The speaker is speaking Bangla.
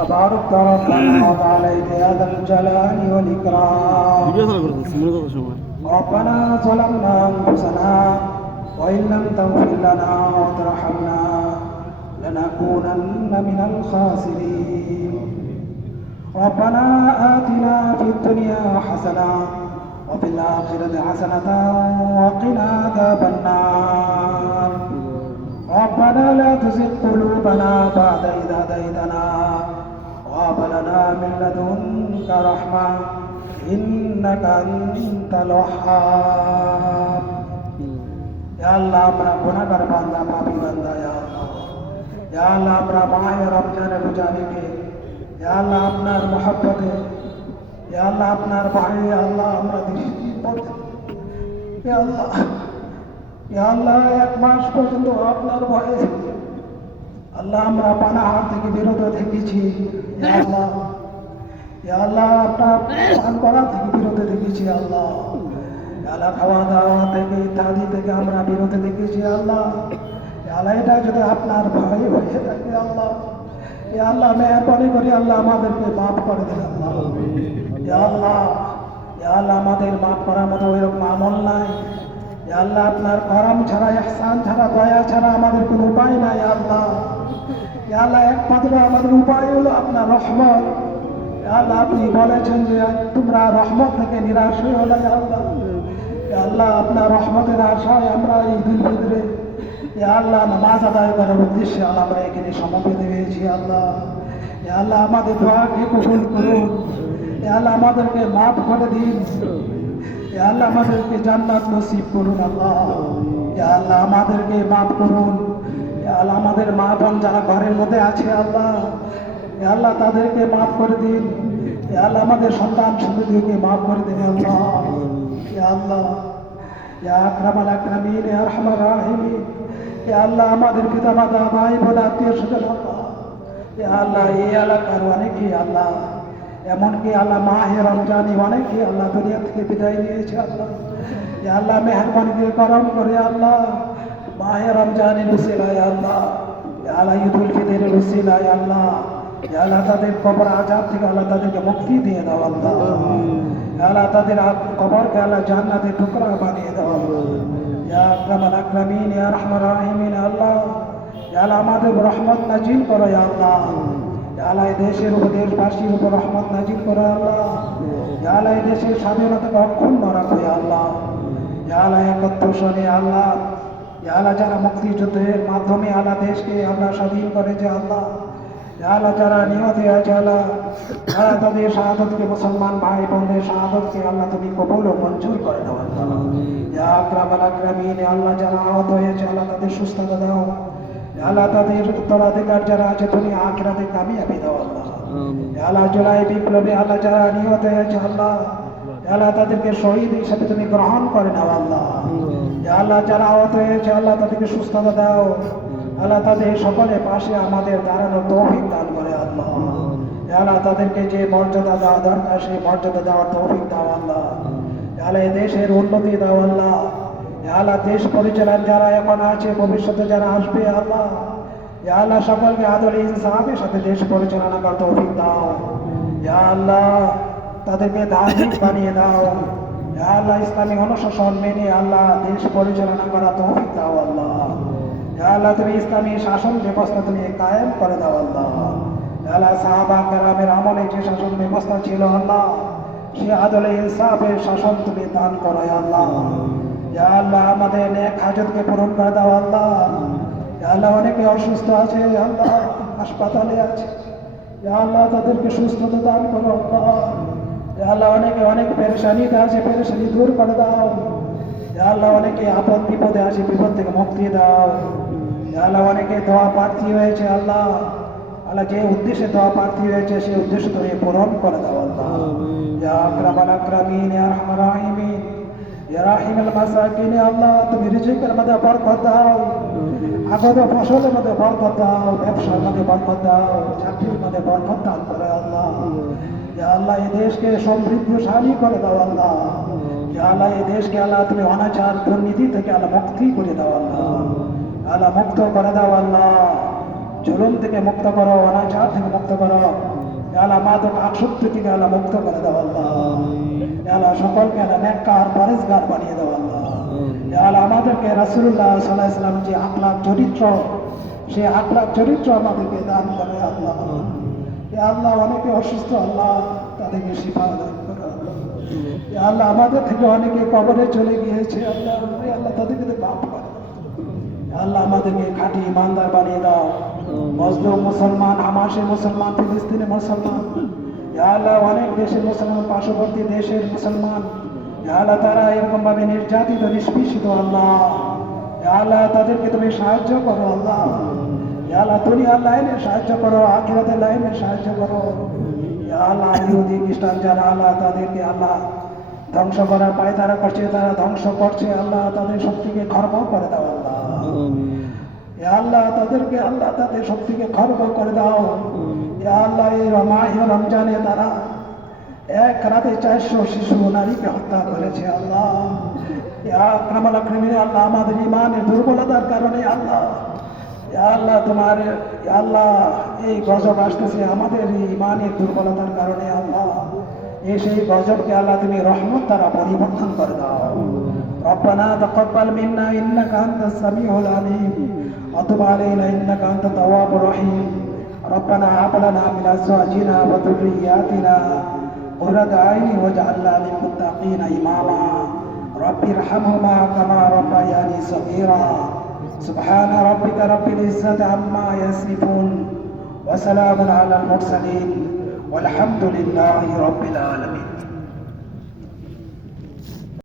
تبارك ربنا وتعالى هذا الجلال والإكرام. ربنا ظلمنا أنفسنا وإن لم تغفر لنا وترحمنا لنكونن من الخاسرين. ربنا آتنا في الدنيا حسنة وفي الآخرة حسنة وقنا عذاب النار. ربنا لا تزغ قلوبنا بعد إذا هديتنا. وهب لنا من لدنك رحمة إنك أنت الوهاب يا الله আমরা গুনাহগার বান্দা পাপী বান্দা ইয়া আল্লাহ ইয়া আল্লাহ আমরা মাহে রমজানে গুজারিকে ইয়া আল্লাহ আপনার মহব্বতে ইয়া আল্লাহ আপনার ভয়ে ইয়া আল্লাহ আমরা দৃষ্টি পড়তে ইয়া আল্লাহ ইয়া আল্লাহ এক মাস পর্যন্ত আপনার ভয়ে আল্লাহ, আমরা পানাহার থেকে বিরত থেকেছি আল্লাহ আল্লাহ, আপনার পান করা থেকে বিরত থেকেছি আল্লাহ। আল্লাহ খাওয়া দাওয়া থেকে, ইত্যাদি থেকে আমরা বিরত থেকেছি আল্লাহ। আল্লাহ, এটা যদি আপনার ভয় হয়ে থাকে, আল্লাহ। ইয়া আল্লাহ, মেহরবানি করি আল্লাহ আমাদেরকে মাফ করে দেন, আল্লাহ। আল্লাহ আল্লাহ, আমাদের মাফ করার মতো ওইরকম আমল নাই। আল্লাহ, আপনার করম ছাড়া, ইহসান ছাড়া, দয়া ছাড়া আমাদের কোনো উপায় নাই, আল্লাহ। আল্লাহ একমাত্র আমাদের উপায় হলো আপনার রহমত। আল্লাহ আপনি বলেছেন যে তোমরা রহমত থেকে নিরাশ হয়ে না আল্লাহ। আল্লাহ আপনার রহমতের আশায় আমরা এই দিন ভিতরে আল্লাহ নামাজ আদায় করার উদ্দেশ্যে আল্লাহ আমরা এখানে সমবেত হয়েছি আল্লাহ। আল্লাহ আমাদের দোয়াকে কবুল করুন। আল্লাহ আমাদেরকে মাফ করে দিন। আল্লাহ আমাদেরকে জান্নাত নসিব করুন, আল্লাহ। আল্লাহ, আমাদেরকে মাফ করুন। আল্লাহ, আমাদের মা বোন যারা ঘরের মধ্যে আছে, আল্লাহ। আল্লাহ, তাদেরকে মাফ করে দিন। আল্লাহ, আমাদের সন্তান সন্ততিকে মাফ করে দিন, আল্লাহ। আল্লাহ। আকরামাল আকরামিন আরহামার রাহিমিন। আল্লাহ, আমাদের পিতা মাতা ভাই বোন আত্মীয় স্বজন আল্লাহ, এই এলাকার অনেকেই আল্লাহ। এমনকি আল্লাহ মাহে রমজানি অনেকেই আল্লাহ দুনিয়া থেকে বিদায় নিয়েছে আল্লাহ। আল্লাহ মেহরবানি দিয়ে করম করে আল্লাহ। মাহে রমজানি রুসিলায় আল্লাহ। আল্লাহ ঈদুল ফিতরের রুসিলায় আল্লাহ। আল্লাহ তাদের কবর আজাব থেকে আল্লাহ তাদেরকে মুক্তি দিয়ে দাও আল্লাহ। আল্লাহ তাদের কবরকে আল্লাহ জান্নাতের টুকরা বানিয়ে দাও আল্লাহ। ইয়া আকরামাল আকরামিন, ইয়া রহমান রাহিমিন, আল্লাহ। আল্লাহ আমাদের রহমত নাজিল করো আল্লাহ। আল্লাহ দেশের উপর দেশবাসীর উপর রহমত নাজিল করে আল্লাহ। আল্লাহ এই দেশের স্বাধীনতাকে অক্ষুণ্ণ রাখো আল্লাহ? আল্লাহ একত্র শনি আল্লাহ আল্লাহ যারা মুক্তিযুদ্ধের মাধ্যমে আল্লাহ দেশকে আমরা স্বাধীন করেছে আল্লাহ। আল্লাহ যারা নিহত হয়েছে আল্লাহ যারা তাদের শাহাদতকে মুসলমান ভাই বোনদের শাহাদতকে আল্লাহ তুমি কবুল ও মঞ্জুর করে দেওয়া আল্লাহ যারা আহত হয়েছে আল্লাহ তাদের সুস্থতা দাও। আল্লাহ তাদের উত্তরাধিকার যারা আছে তুমি আখিরাতে কামিয়াবি দাও আল্লাহ। আল্লাহ জুলাই বিপ্লবে আল্লাহ যারা নিহত হয়েছে আল্লাহ। আল্লাহ তাদেরকে শহীদ হিসেবে তুমি গ্রহণ করে নাও আল্লাহ। আল্লাহ যারা আহত হয়েছে আল্লাহ তাদেরকে সুস্থতা দাও। আল্লাহ তাদের সকলে পাশে আমাদের দাঁড়ানোর তৌফিক দান করে আল্লাহ। আল্লাহ তাদেরকে যে মর্যাদা দেওয়া দরকার সেই মর্যাদা দেওয়ার তৌফিক দাও আল্লাহ। আল্লাহ দেশের উন্নতি দাও আল্লাহ। আল্লাহ দেশ পরিচালন যারা এখন আছে, ভবিষ্যতে যারা আসবে, আল্লাহ। আল্লাহ, সকলকে আদর, ইনসাফের সাথে দেশ পরিচালনা করার তৌফিক দাও। আল্লাহ তাদেরকে ধার্মিক বানিয়ে দাও। আল্লাহ, ইসলামী অনুশাসন মেনে আল্লাহ দেশ পরিচালনা করা তৌফিক দাও, আল্লাহ। আল্লাহ, তুমি ইসলামী শাসন ব্যবস্থা তুমি কায়েম করে দাও, আল্লাহ। আল্লাহ, সাহাবা কেরামের আমলে যে শাসন ব্যবস্থা ছিল, আল্লাহ, সে আদলে ইনসাফের শাসন তুমি দান করো, আল্লাহ। ইয়া আল্লাহ আমাদের নেক হাজতকে পূরণ করে দাও আল্লাহ। ইয়া আল্লাহ অনেকে অসুস্থ আছে আল্লাহ হাসপাতালে আছে। ইয়া আল্লাহ তাদেরকে সুস্থতা দান করো আল্লাহ। ইয়া আল্লাহ অনেকে অনেক পেরেশানিতে আছে পেরেশানি দূর করে দাও। ইয়া আল্লাহ অনেকে আপদ বিপদে আছে বিপদ থেকে মুক্তি দাও। ইয়া আল্লাহ অনেকে দোয়া প্রার্থী হয়েছে আল্লাহ। আল্লাহ যে উদ্দেশ্যে দোয়া প্রার্থী হয়েছে সেই উদ্দেশ্য তুমি পূরণ করে দাও আল্লাহ। ইয়া আকরামাল আকরামিন ইয়া আরহামার রাহিমিন ইয়া রাহিমাল মাসাকিন আল্লাহ, তুমি রিজিকের মধ্যে বরকত দাও। আগত ফসলের মধ্যে বরকত দাও, ব্যবসার মধ্যে বরকত দাও, চাকরির মধ্যে বরকত দান করে আল্লাহ। ইয়া আল্লাহ, এই দেশকে সমৃদ্ধশালী করে দাও আল্লাহ। ইয়া আল্লাহ, এই দেশকে আল্লাহ, তুমি অনাচার দুর্নীতি থেকে আল্লাহ মুক্তি করে দাও আল্লাহ। আল্লাহ মুক্ত করে দাও আল্লাহ। জুলুম থেকে মুক্ত করো, অনাচার থেকে মুক্ত করো। মাদক আসক্তি থেকে আল্লাহ মুক্ত করে দাও আল্লাহ। আল্লাহ সকলকে আল্লাহ নেককার পরেজগার বানিয়ে দাও আল্লাহ। আল্লাহ আমাদেরকে রাসূলুল্লাহ সাল্লাল্লাহু আলাইহি যে আকলাক চরিত্র সেই আকলাক চরিত্র আমাদেরকে দান করে আল্লাহ। আল্লাহ অনেকে অসুস্থ আল্লাহ তাদেরকে শিফা দান করো আল্লাহ। আল্লাহ আমাদের থেকে অনেকে কবরে চলে গিয়েছে আল্লাহ আল্লাহ তাদেরকে মাফ করে আল্লাহ আমাদেরকে খাঁটি ইমানদার বানিয়ে দাও। মজলুম মুসলমান হামাসে মুসলমান ফিলিস্তিনে মুসলমান। আল্লাহ অনেক দেশের মুসলমান পার্শ্ববর্তী দেশের মুসলমান। আল্লাহ তারা এরকম ভাবে নির্যাতিত নিষ্পেষিত আল্লাহ। আল্লাহ তাদেরকে তুমি সাহায্য করো আল্লাহ। আল্লাহ দুনিয়ার লাইনে সাহায্য করো আখিরাতের লাইনে সাহায্য করো। আল্লাহ ইহুদি খ্রিস্টান যারা আল্লাহ তাদেরকে আল্লাহ ধ্বংস করার পায় তারা করছে তারা ধ্বংস করছে আল্লাহ তাদের শক্তিকে খর্ব করে দাও আল্লাহ। আল্লাহ তাদেরকে, আল্লাহ তাদের শক্তিকে খর্ব করে দাও। আল্লাহ এই রমাহ রমজানে তারা এক রাতে চারশো শিশু নারীকে হত্যা করেছে, আল্লাহ। আক্রমণ আল্লাহ আমাদের ইমানের দুর্বলতার কারণে, আল্লাহ। আল্লাহ তোমার আল্লাহ এই গজব আসতেছে আমাদের ইমানের দুর্বলতার কারণে, আল্লাহ। এই সেই গজবকে আল্লাহ তুমি রহমত দ্বারা পরিবর্তন করে দাও। ربنا تقبل منا إنك أنت السميع العليم. وتب علينا إنك أنت التواب الرحيم. ربنا هب لنا من أزواجنا وذرياتنا قرة عين واجعلنا للمتقين إماما. رب ارحمهما كما ربياني صغيرا. سبحان ربك رب العزة عما يصفون. وسلام على المرسلين. والحمد لله رب العالمين.